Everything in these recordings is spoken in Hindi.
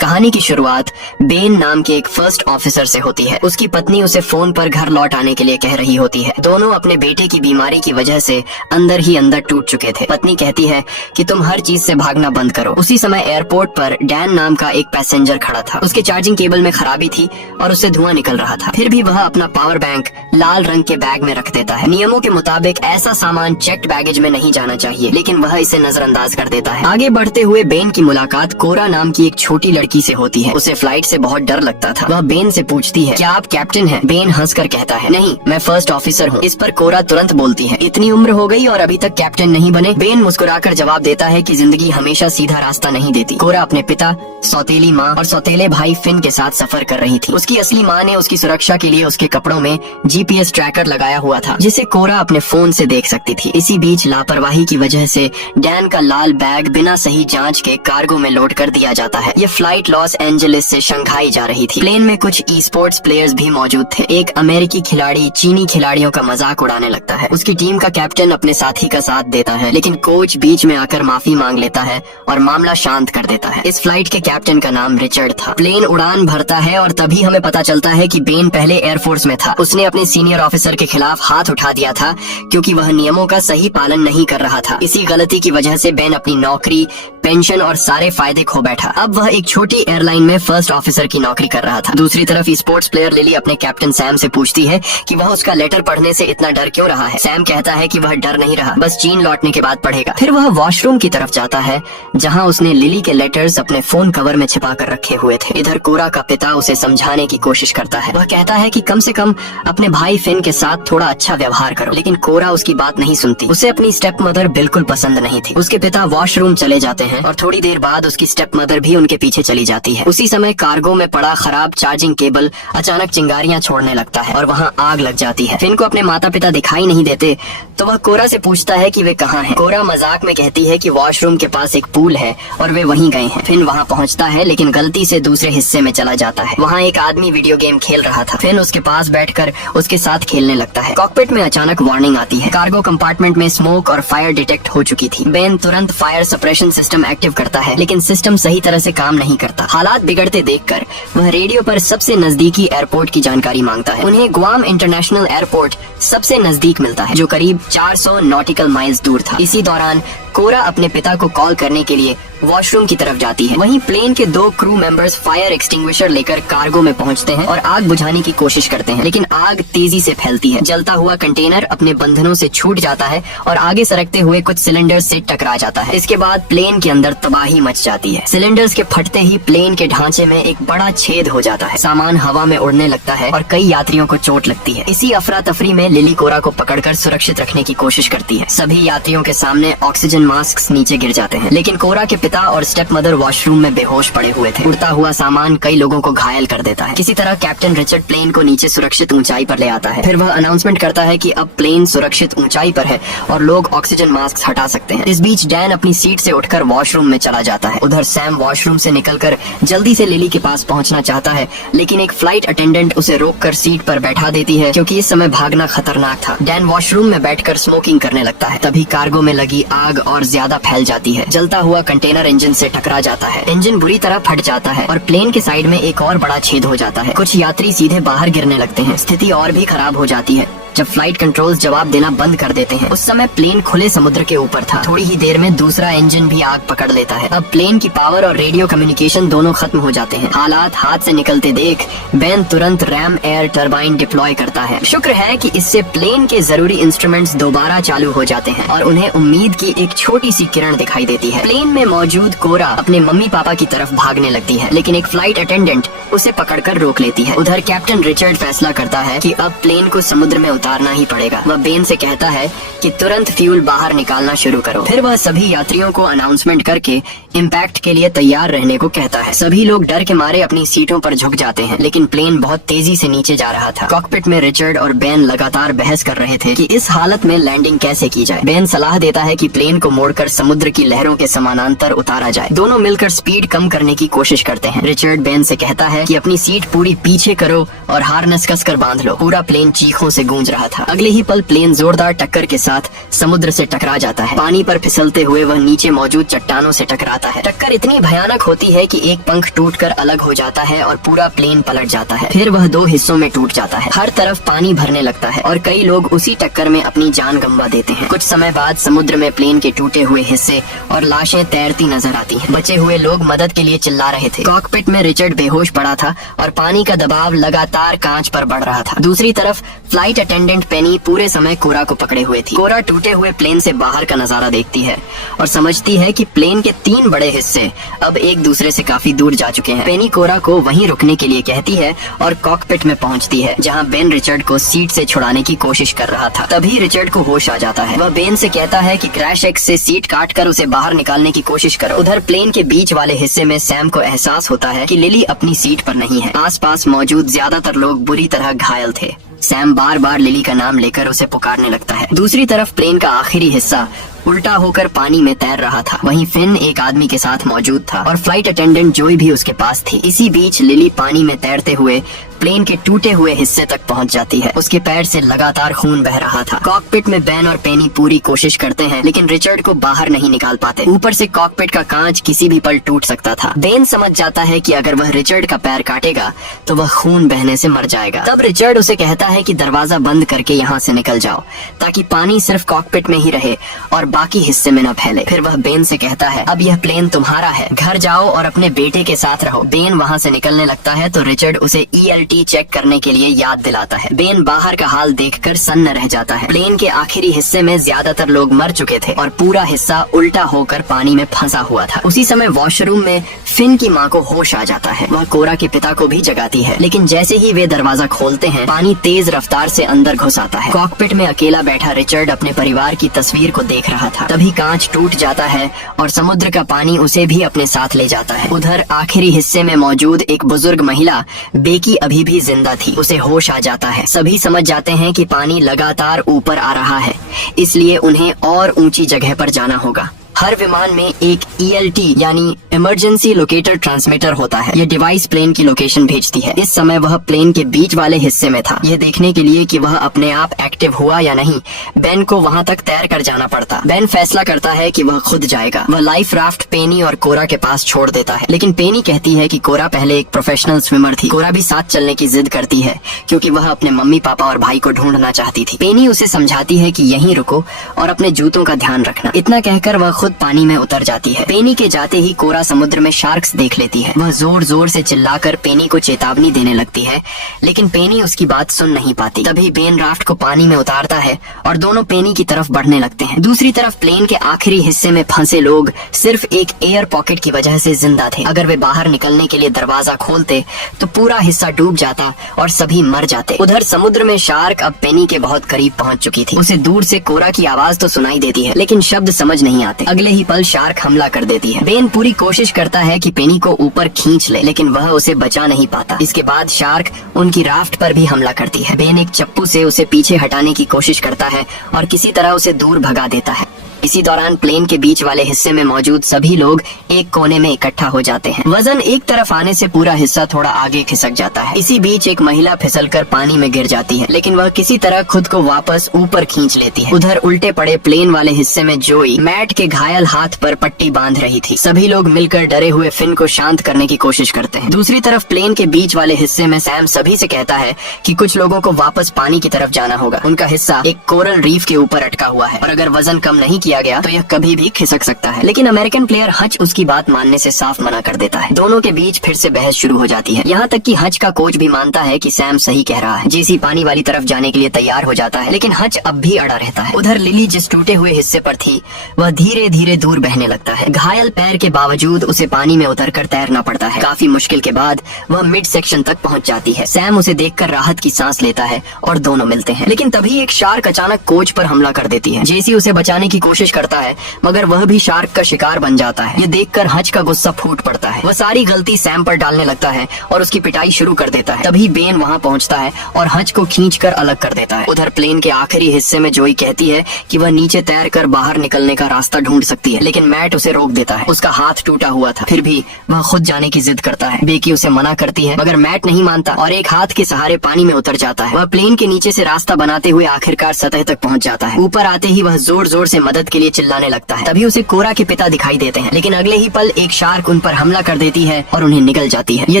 कहानी की शुरुआत बेन नाम के एक फर्स्ट ऑफिसर से होती है। उसकी पत्नी उसे फोन पर घर लौट आने के लिए कह रही होती है। दोनों अपने बेटे की बीमारी की वजह से अंदर ही अंदर टूट चुके थे। पत्नी कहती है कि तुम हर चीज से भागना बंद करो। उसी समय एयरपोर्ट पर डैन नाम का एक पैसेंजर खड़ा था। उसके चार्जिंग केबल में खराबी थी और उससे धुआं निकल रहा था। फिर भी वह अपना पावर बैंक लाल रंग के बैग में रख देता है। नियमों के मुताबिक ऐसा सामान चेक्ड बैगेज में नहीं जाना चाहिए, लेकिन वह इसे नजरअंदाज कर देता है। आगे बढ़ते हुए बेन की मुलाकात कोरा नाम की एक छोटी लड़की से होती है। उसे फ्लाइट से बहुत डर लगता था। वह बेन से पूछती है, क्या आप कैप्टन हैं? बेन हंसकर कहता है, नहीं, मैं फर्स्ट ऑफिसर हूँ। इस पर कोरा तुरंत बोलती है, इतनी उम्र हो गई और अभी तक कैप्टन नहीं बने? बेन मुस्कुराकर जवाब देता है कि जिंदगी हमेशा सीधा रास्ता नहीं देती। कोरा अपने पिता, सौतेली माँ और सौतेले भाई फिन के साथ सफर कर रही थी। उसकी असली माँ ने उसकी सुरक्षा के लिए उसके कपड़ों में GPS ट्रैकर लगाया हुआ था, जिसे कोरा अपने फोन से देख सकती थी। इसी बीच लापरवाही की वजह से डैन का लाल बैग बिना सही जांच के कार्गो में लोड कर दिया जाता है। ये फ्लाइट लॉस एंजलिस से शंघाई जा रही थी। प्लेन में कुछ ई स्पोर्ट्स प्लेयर्स भी मौजूद थे। एक अमेरिकी खिलाड़ी चीनी खिलाड़ियों का मजाक उड़ाने लगता है। उसकी टीम का कैप्टन अपने साथी का साथ देता है, लेकिन कोच बीच में आकर माफी मांग लेता है और मामला शांत कर देता है। इस फ्लाइट के कैप्टन का नाम रिचर्ड था। प्लेन उड़ान भरता है और तभी हमें पता चलता है कि बेन पहले एयरफोर्स में था। उसने अपने सीनियर ऑफिसर के खिलाफ हाथ उठा दिया था क्योंकि वह नियमों का सही पालन नहीं कर रहा था। इसी गलती की वजह से बेन अपनी नौकरी, पेंशन और सारे फायदे खो बैठा। अब वह एक छोटी एयरलाइन में फर्स्ट ऑफिसर की नौकरी कर रहा था। दूसरी तरफ स्पोर्ट्स प्लेयर लिली अपने कैप्टन सैम से पूछती है कि वह उसका लेटर पढ़ने से इतना डर क्यों रहा है। सैम कहता है कि वह डर नहीं रहा, बस चीन लौटने के बाद पढ़ेगा। फिर वह वॉशरूम की तरफ जाता है जहां उसने लिली के लेटर्स अपने फोन कवर में छिपा कर रखे हुए थे। इधर कोरा का पिता उसे समझाने की कोशिश करता है। वह कहता है कि कम से कम अपने भाई फिन के साथ थोड़ा अच्छा व्यवहार करो, लेकिन कोरा उसकी बात नहीं सुनती। उसे अपनी स्टेप मदर बिल्कुल पसंद नहीं थी। उसके पिता वॉशरूम चले जाते हैं और थोड़ी देर बाद उसकी स्टेप मदर भी उनके पीछे चली जाती है। उसी समय कार्गो में पड़ा खराब चार्जिंग केबल अचानक चिंगारियां छोड़ने लगता है और वहां आग लग जाती है। फिन को अपने माता पिता दिखाई नहीं देते तो वह कोरा से पूछता है कि वे कहाँ हैं। कोरा मजाक में कहती है कि वॉशरूम के पास एक पूल है और वे वहीं गए हैं। फिन वहां पहुंचता है लेकिन गलती से दूसरे हिस्से में चला जाता है। वहां एक आदमी वीडियो गेम खेल रहा था। फिन उसके पास बैठकर उसके साथ खेलने लगता है। कॉकपिट में अचानक वार्निंग आती है। कार्गो कंपार्टमेंट में स्मोक और फायर डिटेक्ट हो चुकी थी। बेन तुरंत फायर सप्रेशन सिस्टम एक्टिव करता है, लेकिन सिस्टम सही तरह से काम नहीं करता। हालात बिगड़ते देखकर वह रेडियो पर सबसे नजदीकी एयरपोर्ट की जानकारी मांगता है। उन्हें गुआम इंटरनेशनल एयरपोर्ट सबसे नजदीक मिलता है, जो करीब 400 नॉटिकल माइल्स दूर था। इसी दौरान कोरा अपने पिता को कॉल करने के लिए वॉशरूम की तरफ जाती है। वहीं प्लेन के 2 क्रू मेंबर्स फायर एक्सटिंग्विशर लेकर कार्गो में पहुंचते हैं और आग बुझाने की कोशिश करते हैं, लेकिन आग तेजी से फैलती है। जलता हुआ कंटेनर अपने बंधनों से छूट जाता है और आगे सरकते हुए कुछ सिलेंडर्स से टकरा जाता है। इसके बाद प्लेन के अंदर तबाही मच जाती है। सिलेंडर्स के फटते ही प्लेन के ढांचे में एक बड़ा छेद हो जाता है। सामान हवा में उड़ने लगता है और कई यात्रियों को चोट लगती है। इसी अफरा तफरी में लिली कोरा को पकड़कर सुरक्षित रखने की कोशिश करती है। सभी यात्रियों के सामने ऑक्सीजन मास्क नीचे गिर जाते हैं, लेकिन कोरा के पिता और स्टेप मदर वॉशरूम में बेहोश पड़े हुए थे। उड़ता हुआ सामान कई लोगों को घायल कर देता है। किसी तरह कैप्टन रिचर्ड प्लेन को नीचे सुरक्षित ऊंचाई पर ले आता है। फिर वह अनाउंसमेंट करता है कि अब प्लेन सुरक्षित ऊंचाई पर है और लोग ऑक्सीजन मास्क हटा सकते हैं। इस बीच डैन अपनी सीट से उठकर वॉशरूम में चला जाता है। उधर सैम वॉशरूम से निकलकर जल्दी से लिली के पास पहुंचना चाहता है, लेकिन एक फ्लाइट अटेंडेंट उसे रोककर सीट पर बैठा देती है क्योंकि इस समय भागना खतरनाक था। डैन वॉशरूम में बैठकर स्मोकिंग करने लगता है। तभी कार्गो में लगी आग और ज्यादा फैल जाती है। जलता हुआ कंटेनर इंजन से टकरा जाता है। इंजन बुरी तरह फट जाता है और प्लेन के साइड में एक और बड़ा छेद हो जाता है। कुछ यात्री सीधे बाहर गिरने लगते हैं। स्थिति और भी खराब हो जाती है जब फ्लाइट कंट्रोल्स जवाब देना बंद कर देते हैं। उस समय प्लेन खुले समुद्र के ऊपर था। थोड़ी ही देर में दूसरा इंजन भी आग पकड़ लेता है। अब प्लेन की पावर और रेडियो कम्युनिकेशन दोनों खत्म हो जाते हैं। हालात हाथ से निकलते देख बेन तुरंत रैम एयर टरबाइन डिप्लॉय करता है। शुक्र है कि इससे प्लेन के जरूरी इंस्ट्रूमेंट्स दोबारा चालू हो जाते हैं और उन्हें उम्मीद की एक छोटी सी किरण दिखाई देती है। प्लेन में मौजूद कोरा अपने मम्मी पापा की तरफ भागने लगती है, लेकिन एक फ्लाइट अटेंडेंट उसे पकड़कर रोक लेती है। उधर कैप्टन रिचर्ड फैसला करता है कि अब प्लेन को समुद्र में उतारना ही पड़ेगा। वह बेन से कहता है कि तुरंत फ्यूल बाहर निकालना शुरू करो। फिर वह सभी यात्रियों को अनाउंसमेंट करके इम्पैक्ट के लिए तैयार रहने को कहता है। सभी लोग डर के मारे अपनी सीटों पर झुक जाते हैं, लेकिन प्लेन बहुत तेजी से नीचे जा रहा था। कॉकपिट में रिचर्ड और बेन लगातार बहस कर रहे थे कि इस हालत में लैंडिंग कैसे की जाए। बेन सलाह देता है कि प्लेन को मोड़कर समुद्र की लहरों के समानांतर उतारा जाए। दोनों मिलकर स्पीड कम करने की कोशिश करते हैं। रिचर्ड बेन से कहता है कि अपनी सीट पूरी पीछे करो और हार्नेस कसकर बांध लो। पूरा प्लेन चीखों से गूंज रहा रहा था। अगले ही पल प्लेन जोरदार टक्कर के साथ समुद्र से टकरा जाता है। पानी पर फिसलते हुए वह नीचे मौजूद चट्टानों से टकराता है। टक्कर इतनी भयानक होती है कि एक पंख टूटकर अलग हो जाता है और पूरा प्लेन पलट जाता है। फिर वह 2 हिस्सों में टूट जाता है। हर तरफ पानी भरने लगता है और कई लोग उसी टक्कर में अपनी जान गंवा देते हैं। कुछ समय बाद समुद्र में प्लेन के टूटे हुए हिस्से और लाशें तैरती नजर आती हैं। बचे हुए लोग मदद के लिए चिल्ला रहे थे। कॉकपिट में रिचर्ड बेहोश पड़ा था और पानी का दबाव लगातार कांच पर बढ़ रहा था। दूसरी तरफ फ्लाइट अटेंडेंट पेनी पूरे समय कोरा को पकड़े हुए थी। कोरा टूटे हुए प्लेन से बाहर का नजारा देखती है और समझती है कि प्लेन के 3 बड़े हिस्से अब एक दूसरे से काफी दूर जा चुके हैं। पेनी कोरा को वहीं रुकने के लिए कहती है और कॉकपिट में पहुंचती है, जहां बेन रिचर्ड को सीट से छुड़ाने की कोशिश कर रहा था। तभी रिचर्ड को होश आ जाता है। वह बेन से कहता है कि क्रैश एक्स से सीट काटकर उसे बाहर निकालने की कोशिश करो। उधर प्लेन के बीच वाले हिस्से में सैम को एहसास होता है कि लिली अपनी सीट पर नहीं है। आसपास मौजूद ज्यादातर लोग बुरी तरह घायल थे। सैम बार बार लिली का नाम लेकर उसे पुकारने लगता है। दूसरी तरफ प्लेन का आखिरी हिस्सा उल्टा होकर पानी में तैर रहा था। वहीं फिन एक आदमी के साथ मौजूद था और फ्लाइट अटेंडेंट जोई भी उसके पास थी। इसी बीच लिली पानी में तैरते हुए प्लेन के टूटे हुए हिस्से तक पहुंच जाती है। उसके पैर से लगातार खून बह रहा था। कॉकपिट में बेन और पेनी पूरी कोशिश करते हैं, लेकिन रिचर्ड को बाहर नहीं निकाल पाते। ऊपर से कॉकपिट का कांच किसी भी पल टूट सकता था। बेन समझ जाता है कि अगर वह रिचर्ड का पैर काटेगा तो वह खून बहने से मर जाएगा। तब रिचर्ड उसे कहता है कि दरवाजा बंद करके यहाँ से निकल जाओ, ताकि पानी सिर्फ कॉकपिट में ही रहे और बाकी हिस्से में न फैले। फिर वह बेन से कहता है, अब यह प्लेन तुम्हारा है, घर जाओ और अपने बेटे के साथ रहो। बेन वहाँ से निकलने लगता है तो रिचर्ड उसे ELT चेक करने के लिए याद दिलाता है। बेन बाहर का हाल देखकर सन्न रह जाता है। प्लेन के आखिरी हिस्से में ज्यादातर लोग मर चुके थे और पूरा हिस्सा उल्टा होकर पानी में फंसा हुआ था। उसी समय वॉशरूम में फिन की माँ को होश आ जाता है। वह कोरा के पिता को भी जगाती है, लेकिन जैसे ही वे दरवाजा खोलते हैं पानी तेज रफ्तार से अंदर घुस आता है। कॉकपिट में अकेला बैठा रिचर्ड अपने परिवार की तस्वीर को देख रहा था। तभी कांच टूट जाता है और समुद्र का पानी उसे भी अपने साथ ले जाता है। उधर आखिरी हिस्से में मौजूद एक बुजुर्ग महिला बेकी अभी भी जिंदा थी। उसे होश आ जाता है। सभी समझ जाते हैं कि पानी लगातार ऊपर आ रहा है, इसलिए उन्हें और ऊंची जगह पर जाना होगा। हर विमान में एक ELT यानी इमरजेंसी लोकेटर ट्रांसमीटर होता है। यह डिवाइस प्लेन की लोकेशन भेजती है। इस समय वह प्लेन के बीच वाले हिस्से में था। यह देखने के लिए कि वह अपने आप एक्टिव हुआ या नहीं, बेन को वहां तक तैर कर जाना पड़ता। बेन फैसला करता है कि वह खुद जाएगा। वह लाइफ राफ्ट पेनी और कोरा के पास छोड़ देता है, लेकिन पेनी कहती है कि कोरा पहले एक प्रोफेशनल स्विमर थी। कोरा भी साथ चलने की जिद करती है क्योंकि वह अपने मम्मी पापा और भाई को ढूंढना चाहती थी। पेनी उसे समझाती है कि यहीं रुको और अपने जूतों का ध्यान रखना। इतना कहकर वह खुद पानी में उतर जाती है। पेनी के जाते ही कोरा समुद्र में शार्क्स देख लेती है। वह जोर जोर से चिल्लाकर पेनी को चेतावनी देने लगती है, लेकिन पेनी उसकी बात सुन नहीं पाती। तभी बेन राफ्ट को पानी में उतारता है और दोनों पेनी की तरफ बढ़ने लगते हैं। दूसरी तरफ प्लेन के आखिरी हिस्से में फंसे लोग सिर्फ एक एयर पॉकेट की वजह से जिंदा थे। अगर वे बाहर निकलने के लिए दरवाजा खोलते तो पूरा हिस्सा डूब जाता और सभी मर जाते। उधर समुद्र में शार्क अब पेनी के बहुत करीब पहुंच चुकी थी। उसे दूर से कोरा की आवाज तो सुनाई देती है, लेकिन शब्द समझ नहीं आते। अगले ही पल शार्क हमला कर देती है। बेन पूरी कोशिश करता है कि पेनी को ऊपर खींच ले, लेकिन वह उसे बचा नहीं पाता। इसके बाद शार्क उनकी राफ्ट पर भी हमला करती है। बेन एक चप्पू से उसे पीछे हटाने की कोशिश करता है और किसी तरह उसे दूर भगा देता है। इसी दौरान प्लेन के बीच वाले हिस्से में मौजूद सभी लोग एक कोने में इकट्ठा हो जाते हैं। वजन एक तरफ आने से पूरा हिस्सा थोड़ा आगे खिसक जाता है। इसी बीच एक महिला फिसलकर पानी में गिर जाती है, लेकिन वह किसी तरह खुद को वापस ऊपर खींच लेती है। उधर उल्टे पड़े प्लेन वाले हिस्से में जोई मैट के घायल हाथ पर पट्टी बांध रही थी। सभी लोग मिलकर डरे हुए फिन को शांत करने की कोशिश करते हैं। दूसरी तरफ प्लेन के बीच वाले हिस्से में सैम सभी से कहता है कि कुछ लोगों को वापस पानी की तरफ जाना होगा। उनका हिस्सा एक कोरल रीफ के ऊपर अटका हुआ है और अगर वजन कम नहीं किया गया तो यह कभी भी खिसक सकता है। लेकिन अमेरिकन प्लेयर हच उसकी बात मानने से साफ मना कर देता है। दोनों के बीच फिर से बहस शुरू हो जाती है, यहाँ तक कि हच का कोच भी मानता है कि सैम सही कह रहा है। जेसी पानी वाली तरफ जाने के लिए तैयार हो जाता है, लेकिन हच अब भी अड़ा रहता है। उधर लिली जिस टूटे हुए हिस्से पर थी वह धीरे धीरे दूर बहने लगता है। घायल पैर के बावजूद उसे पानी में उतरकर तैरना पड़ता है। काफी मुश्किल के बाद वह मिड सेक्शन तक पहुँच जाती है। सैम उसे देखकर राहत की सांस लेता है और दोनों मिलते हैं, लेकिन तभी एक शार्क अचानक कोच पर हमला कर देती है। जेसी उसे बचाने की कोशिश कोशिश करता है मगर वह भी शार्क का शिकार बन जाता है। ये देखकर हच का गुस्सा फूट पड़ता है। वह सारी गलती सैम पर डालने लगता है और उसकी पिटाई शुरू कर देता है। तभी बेन वहाँ पहुँचता है और हच को खींचकर अलग कर देता है। उधर प्लेन के आखिरी हिस्से में जोई कहती है कि वह नीचे तैरकर बाहर निकलने का रास्ता ढूंढ सकती है, लेकिन मैट उसे रोक देता है। उसका हाथ टूटा हुआ था, फिर भी वह खुद जाने की जिद करता है। बेकी उसे मना करती है मगर मैट नहीं मानता और एक हाथ के सहारे पानी में उतर जाता है। वह प्लेन के नीचे से रास्ता बनाते हुए आखिरकार सतह तक पहुंच जाता है। ऊपर आते ही वह जोर जोर से मदद के लिए चिल्लाने लगता है। तभी उसे कोरा के पिता दिखाई देते हैं, लेकिन अगले ही पल एक शार्क उन पर हमला कर देती है और उन्हें निगल जाती है। ये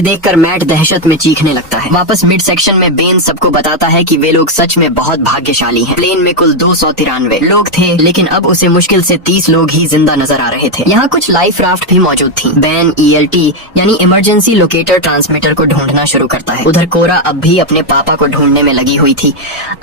देखकर मैट दहशत में चीखने लगता है। वापस मिड सेक्शन में बेन सबको बताता है कि वे लोग सच में बहुत भाग्यशाली हैं। प्लेन में कुल 293 लोग थे, लेकिन अब उसे मुश्किल से 30 लोग ही जिंदा नजर आ रहे थे। यहाँ कुछ लाइफ राफ्ट भी मौजूद थी। बेन ELT यानी इमरजेंसी लोकेटर ट्रांसमीटर को ढूंढना शुरू करता है। उधर कोरा अब भी अपने पापा को ढूंढने में लगी हुई थी।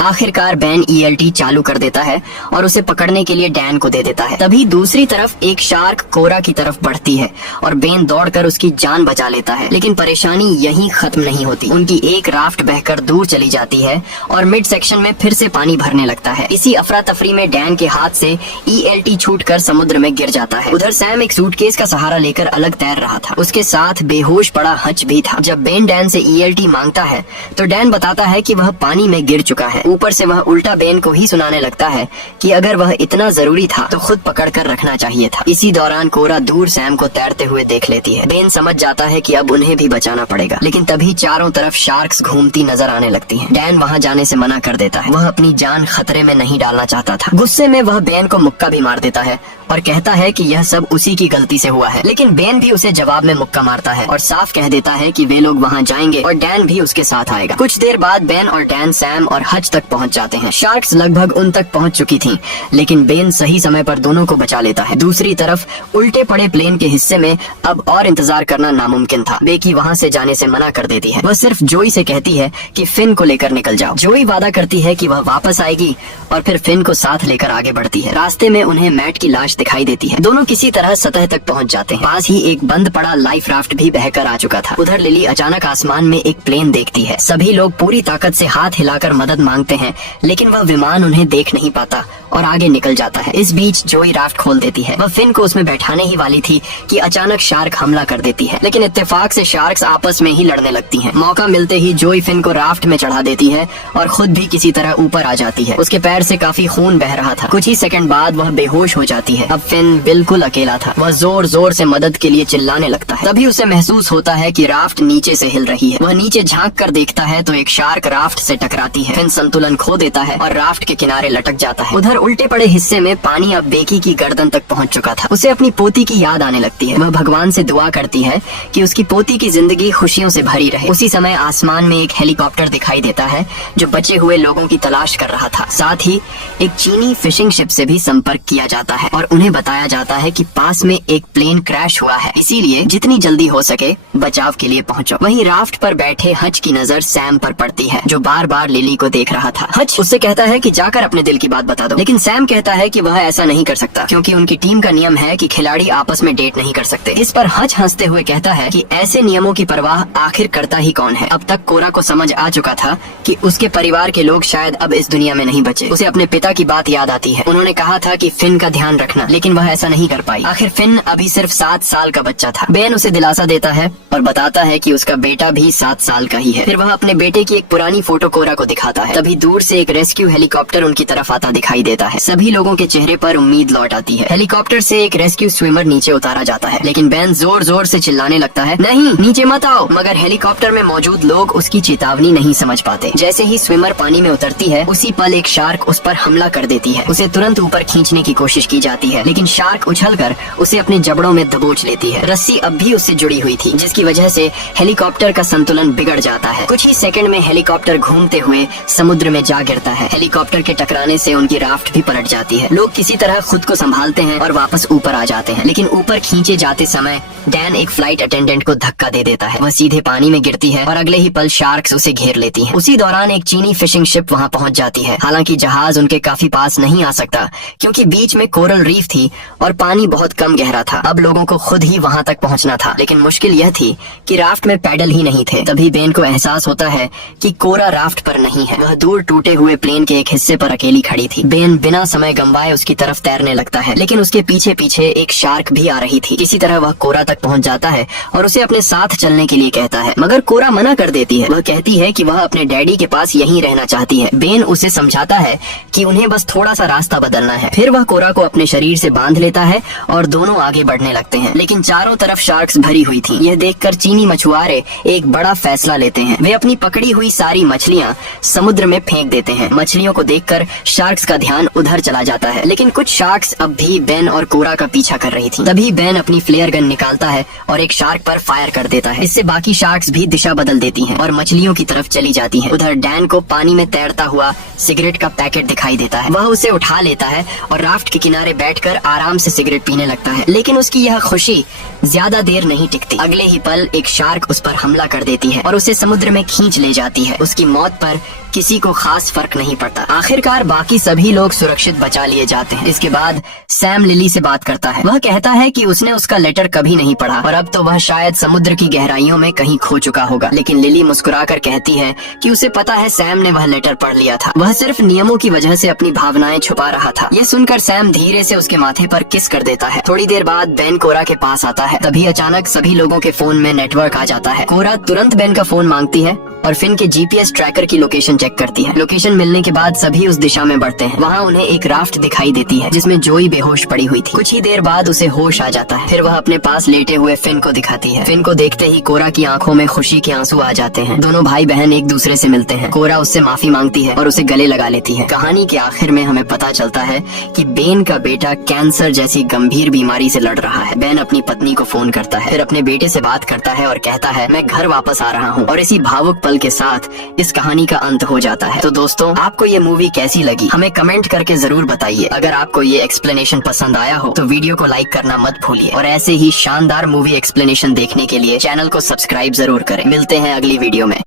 आखिरकार बेन ELT चालू कर देता है और उसे पकड़ने के लिए डैन को दे देता है। तभी दूसरी तरफ एक शार्क कोरा की तरफ बढ़ती है और बेन दौड़कर उसकी जान बचा लेता है। लेकिन परेशानी यहीं खत्म नहीं होती। उनकी एक राफ्ट बहकर दूर चली जाती है और मिड सेक्शन में फिर से पानी भरने लगता है। इसी अफरा तफरी में डैन के हाथ से ELT छूटकर समुद्र में गिर जाता है। उधर सैम एक सूटकेस का सहारा लेकर अलग तैर रहा था। उसके साथ बेहोश पड़ा हच भी था। जब बेन डैन से ELT मांगता है तो डैन बताता है कि वह पानी में गिर चुका है। ऊपर से वह उल्टा बेन को ही सुनाने लगता है कि अगर वह इतना जरूरी था तो खुद पकड़ कर रखना चाहिए था। इसी दौरान कोरा दूर सैम को तैरते हुए देख लेती है। बेन समझ जाता है कि अब उन्हें भी बचाना पड़ेगा, लेकिन तभी चारों तरफ शार्क्स घूमती नजर आने लगती हैं। डैन वहां जाने से मना कर देता है। वह अपनी जान खतरे में नहीं डालना चाहता था। गुस्से में वह बेन को मुक्का भी मार देता है और कहता है कि यह सब उसी की गलती से हुआ है। लेकिन बेन भी उसे जवाब में मुक्का मारता है और साफ कह देता है कि वे लोग वहां जाएंगे और डैन भी उसके साथ आएगा। कुछ देर बाद बेन और डैन सैम और हच तक पहुंच जाते हैं। शार्क्स लगभग उन तक पहुंच चुकी थीं, लेकिन बेन सही समय पर दोनों को बचा लेता है। दूसरी तरफ उल्टे पड़े प्लेन के हिस्से में अब और इंतजार करना नामुमकिन था। बेकी वहां से जाने से मना कर देती है। वह सिर्फ जोई से कहती है कि फिन को लेकर निकल जाओ। जोई वादा करती है कि वह वापस आएगी और फिर फिन को साथ लेकर आगे बढ़ती है। रास्ते में उन्हें मैट की लाश दिखाई देती है। दोनों किसी तरह सतह तक पहुंच जाते हैं। पास ही एक बंद पड़ा लाइफ राफ्ट भी बहकर आ चुका था। उधर लिली अचानक आसमान में एक प्लेन देखती है। सभी लोग पूरी ताकत से हाथ हिलाकर मदद मांगते हैं, लेकिन वह विमान उन्हें देख नहीं पाता और आगे निकल जाता है। इस बीच जोई राफ्ट खोल देती है। वह फिन को उसमें बैठाने ही वाली थी कि अचानक शार्क हमला कर देती है, लेकिन इत्तेफाक से शार्क्स आपस में ही लड़ने लगती हैं। मौका मिलते ही जोई फिन को राफ्ट में चढ़ा देती है और खुद भी किसी तरह ऊपर आ जाती है। उसके पैर से काफी खून बह रहा था। कुछ ही सेकंड बाद वह बेहोश हो जाती है। अब फिन बिल्कुल अकेला था। वह जोर जोर से मदद के लिए चिल्लाने लगता है। तभी उसे महसूस होता है कि राफ्ट नीचे से हिल रही है। वह नीचे झांक कर देखता है तो एक शार्क राफ्ट से टकराती है। फिन संतुलन खो देता है और राफ्ट के किनारे लटक जाता है। उधर उल्टे पड़े हिस्से में पानी अब बेकी की गर्दन तक पहुंच चुका था। उसे अपनी पोती की याद आने लगती है। वह भगवान से दुआ करती है कि उसकी पोती की जिंदगी खुशियों से भरी रहे। उसी समय आसमान में एक हेलीकॉप्टर दिखाई देता है जो बचे हुए लोगों की तलाश कर रहा था। साथ ही एक चीनी फिशिंग शिप से भी संपर्क किया जाता है और उन्हें बताया जाता है कि पास में एक प्लेन क्रैश हुआ है, इसीलिए जितनी जल्दी हो सके बचाव के लिए पहुंचो। वहीं राफ्ट पर बैठे हच की नजर सैम पर पड़ती है जो बार बार लिली को देख रहा था। हच उससे कहता है कि जाकर अपने दिल की बात बता दो, लेकिन सैम कहता है कि वह ऐसा नहीं कर सकता क्योंकि उनकी टीम का नियम है कि खिलाड़ी आपस में डेट नहीं कर सकते। इस पर हच हंसते हुए कहता है कि ऐसे नियमों की परवाह आखिर करता ही कौन है। अब तक कोरा को समझ आ चुका था कि उसके परिवार के लोग शायद अब इस दुनिया में नहीं बचे। उसे अपने पिता की बात याद आती है। उन्होंने कहा था कि फिन का ध्यान रखना, लेकिन वह ऐसा नहीं कर पाई। आखिर फिन अभी सिर्फ 7 साल का बच्चा था। बेन उसे दिलासा देता है और बताता है कि उसका बेटा भी 7 साल का ही है। फिर वह अपने बेटे की एक पुरानी फोटो कोरा को दिखाता है। तभी दूर से एक रेस्क्यू हेलीकॉप्टर उनकी तरफ आता दिखाई देता है। सभी लोगों के चेहरे पर उम्मीद लौट आती है। हेलीकॉप्टर से एक रेस्क्यू स्विमर नीचे उतारा जाता है, लेकिन बेन जोर जोर से चिल्लाने लगता है, नहीं नीचे मत आओ। मगर हेलीकॉप्टर में मौजूद लोग उसकी चेतावनी नहीं समझ पाते। जैसे ही स्विमर पानी में उतरती है उसी पल एक शार्क उस पर हमला कर देती है। उसे तुरंत ऊपर खींचने की कोशिश की जाती है, लेकिन शार्क उछलकर उसे अपने जबड़ों में दबोच लेती है। रस्सी अब भी उससे जुड़ी हुई थी, जिसकी वजह से हेलीकॉप्टर का संतुलन बिगड़ जाता है। कुछ ही सेकंड में हेलीकॉप्टर घूमते हुए समुद्र में जा गिरता है। हेलीकॉप्टर के टकराने से उनकी राफ्ट भी पलट जाती है। लोग किसी तरह खुद को संभालते हैं और वापस ऊपर आ जाते हैं, लेकिन ऊपर खींचे जाते समय डैन एक फ्लाइट अटेंडेंट को धक्का दे देता है। वह सीधे पानी में गिरती है और अगले ही पल शार्क्स उसे घेर लेती हैं। उसी दौरान एक चीनी फिशिंग शिप वहां पहुंच जाती है। हालांकि जहाज उनके काफी पास नहीं आ सकता क्योंकि बीच में कोरल रीफ थी और पानी बहुत कम गहरा था। अब लोगों को खुद ही वहां तक पहुंचना था, लेकिन मुश्किल यह थी कि राफ्ट में पैडल ही नहीं थे। तभी बेन को एहसास होता है कि कोरा राफ्ट पर नहीं है। वह दूर टूटे हुए प्लेन के एक हिस्से पर अकेली खड़ी थी। बेन बिना समय गंवाए उसकी की तरफ तैरने लगता है, लेकिन उसके पीछे पीछे एक शार्क भी आ रही थी। किसी तरह वह कोरा तक पहुंच जाता है और उसे अपने साथ चलने के लिए कहता है, मगर कोरा मना कर देती है। वह कहती है कि वह अपने डैडी के पास यहीं रहना चाहती है। बेन उसे समझाता है कि उन्हें बस थोड़ा सा रास्ता बदलना है। फिर वह कोरा को अपने शरीर से बांध लेता है और दोनों आगे बढ़ने लगते हैं, लेकिन चारों तरफ शार्क्स भरी हुई थी। यह देखकर चीनी मछुआरे एक बड़ा फैसला लेते हैं। वे अपनी पकड़ी हुई सारी मछलियां समुद्र में फेंक देते हैं। मछलियों को देखकर शार्क्स का ध्यान उधर चला जाता है, लेकिन कुछ शार्क्स अब भी बेन और कोरा का पीछा कर रही थी। तभी बेन अपनी फ्लेयर गन निकालता है और एक शार्क पर फायर कर देता है। इससे बाकी शार्क्स भी दिशा बदल देती हैं और मछलियों की तरफ चली जाती हैं। उधर डैन को पानी में तैरता हुआ सिगरेट का पैकेट दिखाई देता है। वह उसे उठा लेता है और राफ्ट के किनारे बैठकर आराम से सिगरेट पीने लगता है, लेकिन उसकी यह खुशी ज्यादा देर नहीं टिकती। अगले ही पल एक शार्क उस पर हमला कर देती है और उसे समुद्र में खींच ले जाती है। उसकी मौत पर किसी को खास फर्क नहीं पड़ता। आखिरकार बाकी सभी लोग सुरक्षित बचा लिए जाते हैं। इसके बाद सैम लिली से बात करता है। वह कहता है कि उसने उसका लेटर कभी नहीं पढ़ा और अब तो वह शायद समुद्र की गहराइयों में कहीं खो चुका होगा, लेकिन लिली मुस्कुराकर कहती है कि उसे पता है सैम ने वह लेटर पढ़ लिया था। वह सिर्फ नियमों की वजह से अपनी भावनाएं छुपा रहा था। यह सुनकर सैम धीरे से उसके माथे पर किस कर देता है। थोड़ी देर बाद बेन कोरा के पास आता है। तभी अचानक सभी लोगों के फोन में नेटवर्क आ जाता है। कोरा तुरंत बेन का फोन मांगती है और फिन के जीपीएस ट्रैकर की लोकेशन चेक करती है। लोकेशन मिलने के बाद सभी उस दिशा में बढ़ते हैं। वहाँ उन्हें एक राफ्ट दिखाई देती है जिसमें जोई बेहोश पड़ी हुई थी। कुछ ही देर बाद उसे होश आ जाता है। फिर वह अपने पास लेटे हुए फिन को दिखाती है। फिन को देखते ही कोरा की आंखों में खुशी के आंसू आ जाते हैं। दोनों भाई बहन एक दूसरे से मिलते हैं। कोरा उससे माफी मांगती है और उसे गले लगा लेती है। कहानी के आखिर में हमें पता चलता है कि बेन का बेटा कैंसर जैसी गंभीर बीमारी से लड़ रहा है। बेन अपनी पत्नी को फोन करता है, फिर अपने बेटे से बात करता है और कहता है, मैं घर वापस आ रहा हूँ। और इसी भावुक पल के साथ इस कहानी का अंत हो जाता है। तो दोस्तों, आपको ये मूवी कैसी लगी हमें कमेंट करके जरूर बताइए। अगर आपको ये एक्सप्लेनेशन पसंद आया हो तो वीडियो को लाइक करना मत भूलिए और ऐसे ही शानदार मूवी एक्सप्लेनेशन देखने के लिए चैनल को सब्सक्राइब जरूर करें। मिलते हैं अगली वीडियो में।